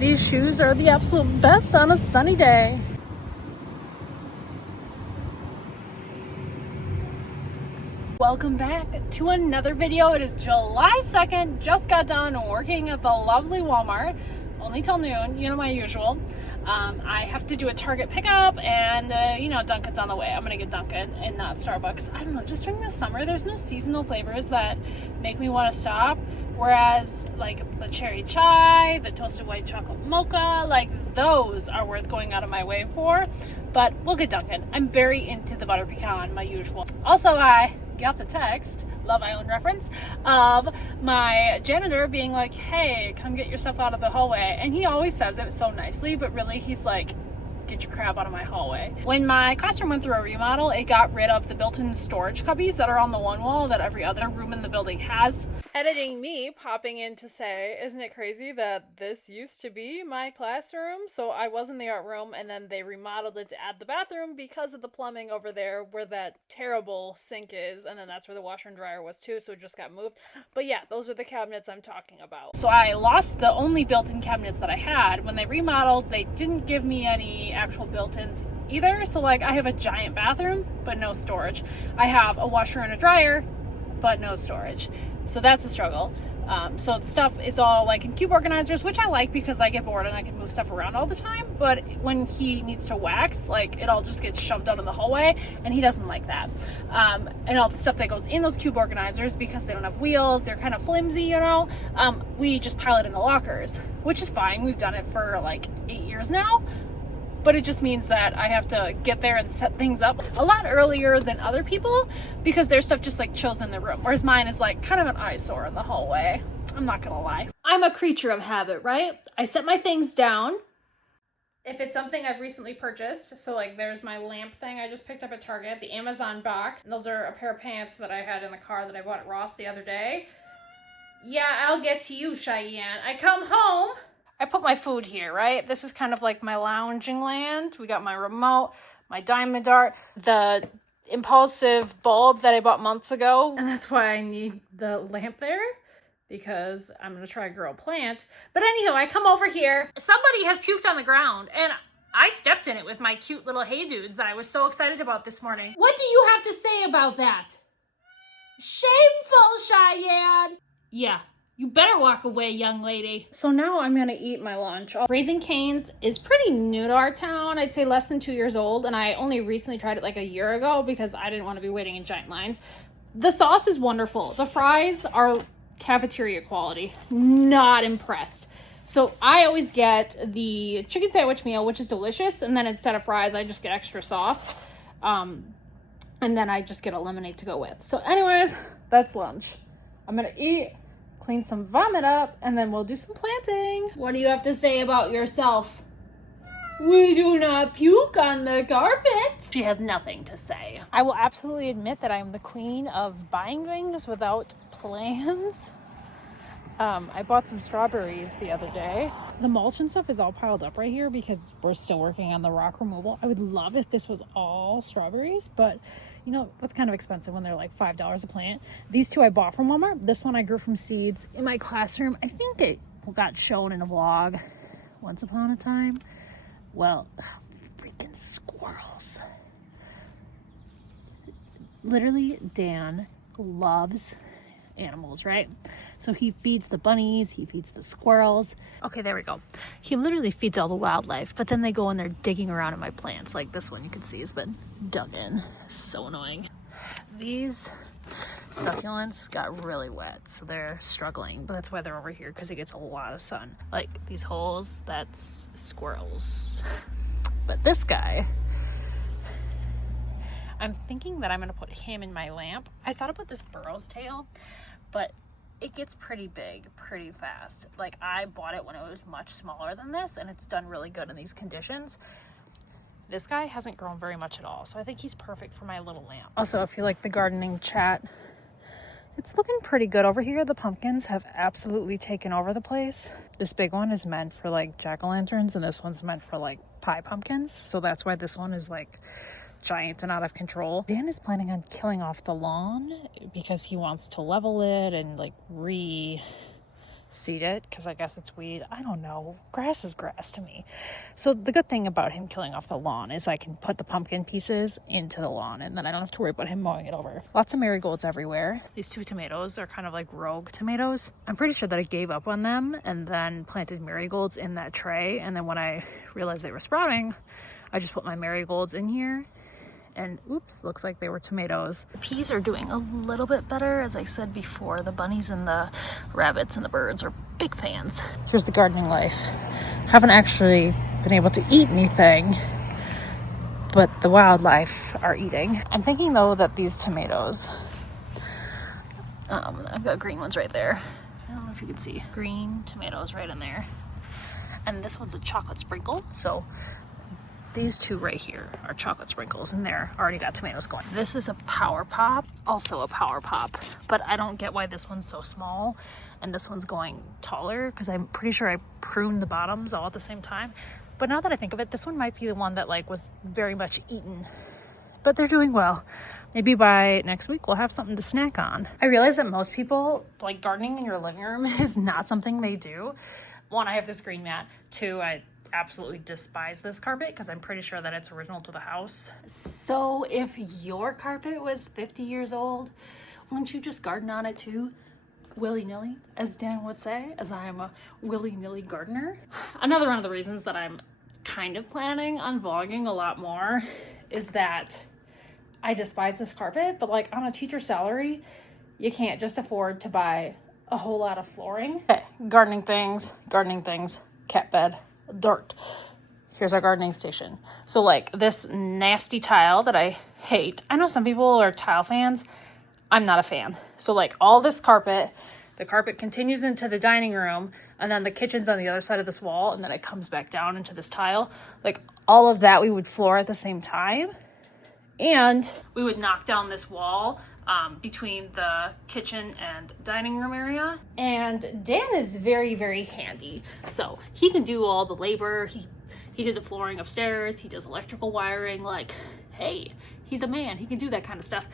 These shoes are the absolute best on a sunny day. Welcome back to another video. It is July 2nd. Just got done working at the lovely Walmart. Only till noon, you know, my usual. I have to do a Target pickup and, you know, Dunkin's on the way. I'm going to get Dunkin' and not Starbucks. I don't know, just during the summer, there's no seasonal flavors that make me want to stop. Whereas, like, the cherry chai, the toasted white chocolate mocha, like, those are worth going out of my way for. But we'll get Dunkin'. I'm very into the butter pecan, my usual. Also, I got the text, Love Island reference, of my janitor being like, hey, come get your stuff out of the hallway. And he always says it so nicely, but really he's like, get your crap out of my hallway. When my classroom went through a remodel, it got rid of the built-in storage cubbies that are on the one wall that every other room in the building has. Editing me popping in to say, isn't it crazy that this used to be my classroom? So I was in the art room and then they remodeled it to add the bathroom because of the plumbing over there where that terrible sink is, and then that's where the washer and dryer was too, so it just got moved. But yeah, those are the cabinets I'm talking about. So I lost the only built-in cabinets that I had. When they remodeled, they didn't give me any actual built-ins either, so like I have a giant bathroom but no storage. I have a washer and a dryer but no storage. So that's a struggle. So the stuff is all like in cube organizers, which I like because I get bored and I can move stuff around all the time. But when he needs to wax, like it all just gets shoved out in the hallway, and he doesn't like that. And all the stuff that goes in those cube organizers, because they don't have wheels, they're kind of flimsy, you know, we just pile it in the lockers, which is fine. We've done it for like 8 years now. But it just means that I have to get there and set things up a lot earlier than other people because their stuff just like chills in the room. Whereas mine is like kind of an eyesore in the hallway. I'm not gonna lie. I'm a creature of habit, right? I set my things down. If it's something I've recently purchased, so like there's my lamp thing I just picked up at Target, the Amazon box. And those are a pair of pants that I had in the car that I bought at Ross the other day. Yeah, I'll get to you, Cheyenne. I come home. I put my food here, right? This is kind of like my lounging land. We got my remote, my diamond art, the impulsive bulb that I bought months ago. And that's why I need the lamp there, because I'm going to try to grow a plant. But anyhow, I come over here. Somebody has puked on the ground, and I stepped in it with my cute little hey dudes that I was so excited about this morning. What do you have to say about that? Shameful, Cheyenne! Yeah. You better walk away, young lady. So now I'm gonna eat my lunch. Raising Cane's is pretty new to our town. I'd say less than 2 years old, and I only recently tried it like a year ago because I didn't want to be waiting in giant lines. The sauce is wonderful. The fries are cafeteria quality. Not impressed. So I always get the chicken sandwich meal, which is delicious, and then instead of fries, I just get extra sauce. And then I just get a lemonade to go with. So anyways, that's lunch. I'm gonna eat, clean some vomit up, and then we'll do some planting. What do you have to say about yourself? We do not puke on the carpet. She has nothing to say. I will absolutely admit that I am the queen of buying things without plans. I bought some strawberries the other day. The mulch and stuff is all piled up right here because we're still working on the rock removal. I would love if this was all strawberries, but you know, that's kind of expensive when they're like $5 a plant. These two I bought from Walmart. This one I grew from seeds in my classroom. I think it got shown in a vlog once upon a time. Well, freaking squirrels. Literally, Dan loves animals, right? So he feeds the bunnies, he feeds the squirrels. Okay, there we go. He literally feeds all the wildlife, but then they go and they're digging around in my plants. Like this one you can see has been dug in. So annoying. These succulents got really wet, so they're struggling, but that's why they're over here, because it gets a lot of sun. Like these holes, that's squirrels. But this guy, I'm thinking that I'm gonna put him in my lamp. I thought about this burro's tail, but it gets pretty big pretty fast. Like I bought it when it was much smaller than this, and it's done really good in these conditions. This guy hasn't grown very much at all, so I think he's perfect for my little lamp. Also, if you like the gardening chat, it's looking pretty good over here. The pumpkins have absolutely taken over the place. This big one is meant for like jack-o'-lanterns, and this one's meant for like pie pumpkins, so that's why this one is like giant and out of control. Dan is planning on killing off the lawn because he wants to level it and like seed it because I guess it's weed. I don't know. Grass is grass to me. So the good thing about him killing off the lawn is I can put the pumpkin pieces into the lawn and then I don't have to worry about him mowing it over. Lots of marigolds everywhere. These 2 tomatoes are kind of like rogue tomatoes. I'm pretty sure that I gave up on them and then planted marigolds in that tray. And then when I realized they were sprouting, I just put my marigolds in here. And oops, looks like they were tomatoes. The peas are doing a little bit better. As I said before, the bunnies and the rabbits and the birds are big fans. Here's the gardening life. Haven't actually been able to eat anything, but the wildlife are eating. I'm thinking though that these tomatoes, I've got green ones right there. I don't know if you can see. Green tomatoes right in there. And this one's a chocolate sprinkle, so these 2 right here are chocolate sprinkles and they're already got tomatoes going. This is a power pop, also a power pop, but I don't get why this one's so small and this one's going taller because I'm pretty sure I pruned the bottoms all at the same time. But now that I think of it, this one might be the one that like was very much eaten, but they're doing well. Maybe by next week we'll have something to snack on. I realize that most people, like, gardening in your living room is not something they do. 1, I have this green mat. 2, I absolutely despise this carpet because I'm pretty sure that it's original to the house. So if your carpet was 50 years old, wouldn't you just garden on it too? Willy-nilly, as Dan would say, as I am a willy-nilly gardener. Another one of the reasons that I'm kind of planning on vlogging a lot more is that I despise this carpet, but like on a teacher salary, you can't just afford to buy a whole lot of flooring. Okay, gardening things, cat bed, dirt. Here's our gardening station. So like this nasty tile that I hate. I know some people are tile fans. I'm not a fan. So like all this carpet, the carpet continues into the dining room and then the kitchen's on the other side of this wall and then it comes back down into this tile. Like all of that we would floor at the same time. And we would knock down this wall between the kitchen and dining room area. And Dan is very, very handy. So he can do all the labor. He did the flooring upstairs. He does electrical wiring. Like, hey, he's a man. He can do that kind of stuff.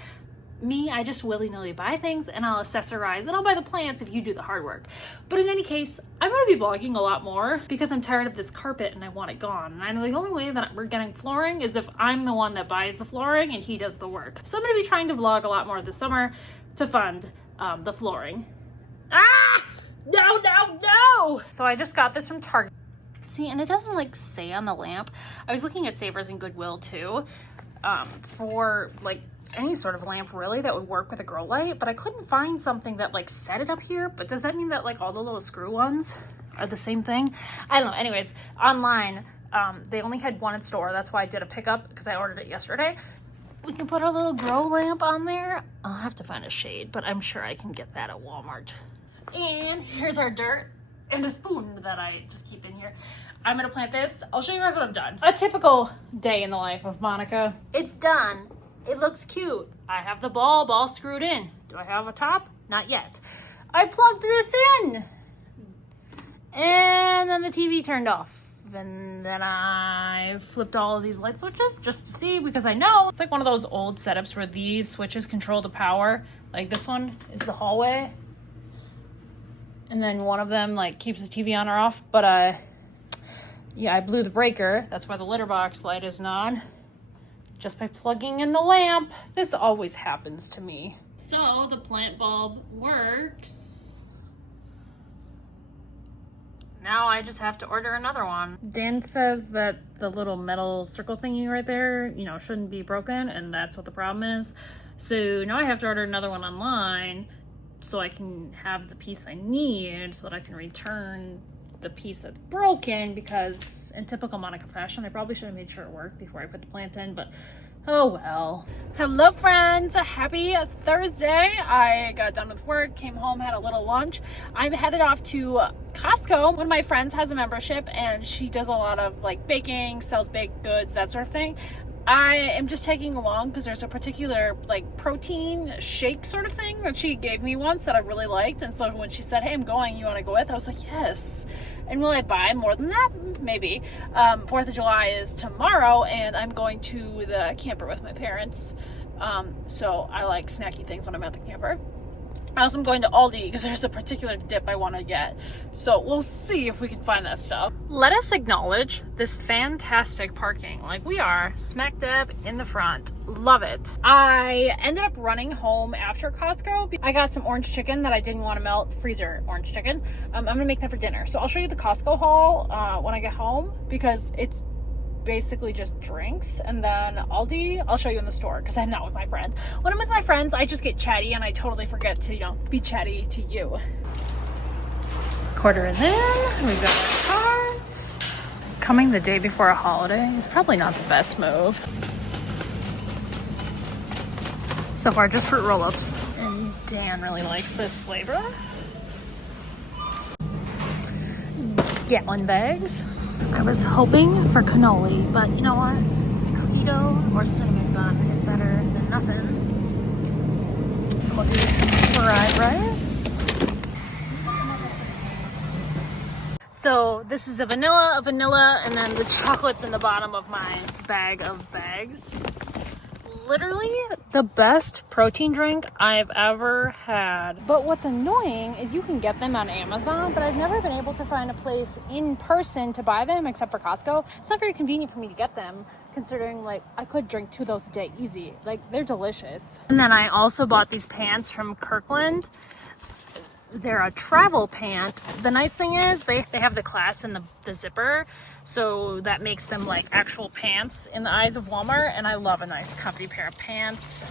Me, I just willy-nilly buy things and I'll accessorize and I'll buy the plants if you do the hard work. But in any case, I'm going to be vlogging a lot more because I'm tired of this carpet and I want it gone. And I know the only way that we're getting flooring is if I'm the one that buys the flooring and he does the work. So I'm going to be trying to vlog a lot more this summer to fund the flooring. Ah! No, no, no! So I just got this from Target. See, and it doesn't like say on the lamp. I was looking at Savers and Goodwill too for like any sort of lamp really that would work with a grow light, but I couldn't find something that like set it up here. But does that mean that like all the little screw ones are the same thing? I don't know. Anyways, online they only had one in store. That's why I did a pickup because I ordered it yesterday. We can put our little grow lamp on there. I'll have to find a shade, but I'm sure I can get that at Walmart. And here's our dirt and a spoon that I just keep in here. I'm gonna plant this. I'll show you guys what I've done. A typical day in the life of Monica. It's done. It looks cute. I have the bulb all screwed in. Do I have a top? Not yet. I plugged this in. And then the TV turned off. And then I flipped all of these light switches just to see, because I know it's like one of those old setups where these switches control the power. Like this one is the hallway. And then one of them like keeps the TV on or off. But yeah, I blew the breaker. That's why the litter box light isn't on. Just by plugging in the lamp. This always happens to me. So the plant bulb works. Now I just have to order another one. Dan says that the little metal circle thingy right there, you know, shouldn't be broken, and that's what the problem is. So now I have to order another one online so I can have the piece I need so that I can return the piece that's broken, because in typical Monica fashion, I probably should have made sure it worked before I put the plant in, but oh well. Hello friends, happy Thursday. I got done with work, came home, had a little lunch. I'm headed off to Costco. One of my friends has a membership and she does a lot of like baking, sells baked goods, that sort of thing. I am just tagging along because there's a particular like protein shake sort of thing that she gave me once that I really liked. And so when she said, hey, I'm going, you want to go with? I was like, yes. And will I buy more than that? Maybe. 4th of July is tomorrow and I'm going to the camper with my parents. So I like snacky things when I'm at the camper. I also am going to Aldi because there's a particular dip I want to get. So we'll see if we can find that stuff. Let us acknowledge this fantastic parking. Like, we are smack dab in the front. Love it. I ended up running home after Costco. I got some orange chicken that I didn't want to melt, freezer orange chicken. I'm gonna make that for dinner. So I'll show you the Costco haul when I get home, because it's basically just drinks. And then Aldi, I'll show you in the store because I'm not with my friend. When I'm with my friends, I just get chatty and I totally forget to, you know, be chatty to you. Quarter is in, we've got our cards. Coming the day before a holiday is probably not the best move. So far, just fruit roll-ups. And Dan really likes this flavor. Gallon bags. I was hoping for cannoli, but you know what? Cookie dough or cinnamon bun is better than nothing. We'll do some fried rice. So this is a vanilla, and then the chocolate's in the bottom of my bag of bags. Literally the best protein drink I've ever had. But what's annoying is you can get them on Amazon, but I've never been able to find a place in person to buy them except for Costco. It's not very convenient for me to get them, considering like I could drink 2 of those a day easy. Like, they're delicious. And then I also bought these pants from Kirkland. They're a travel pant. The nice thing is they have the clasp and the zipper, so that makes them like actual pants in the eyes of Walmart, and I love a nice comfy pair of pants.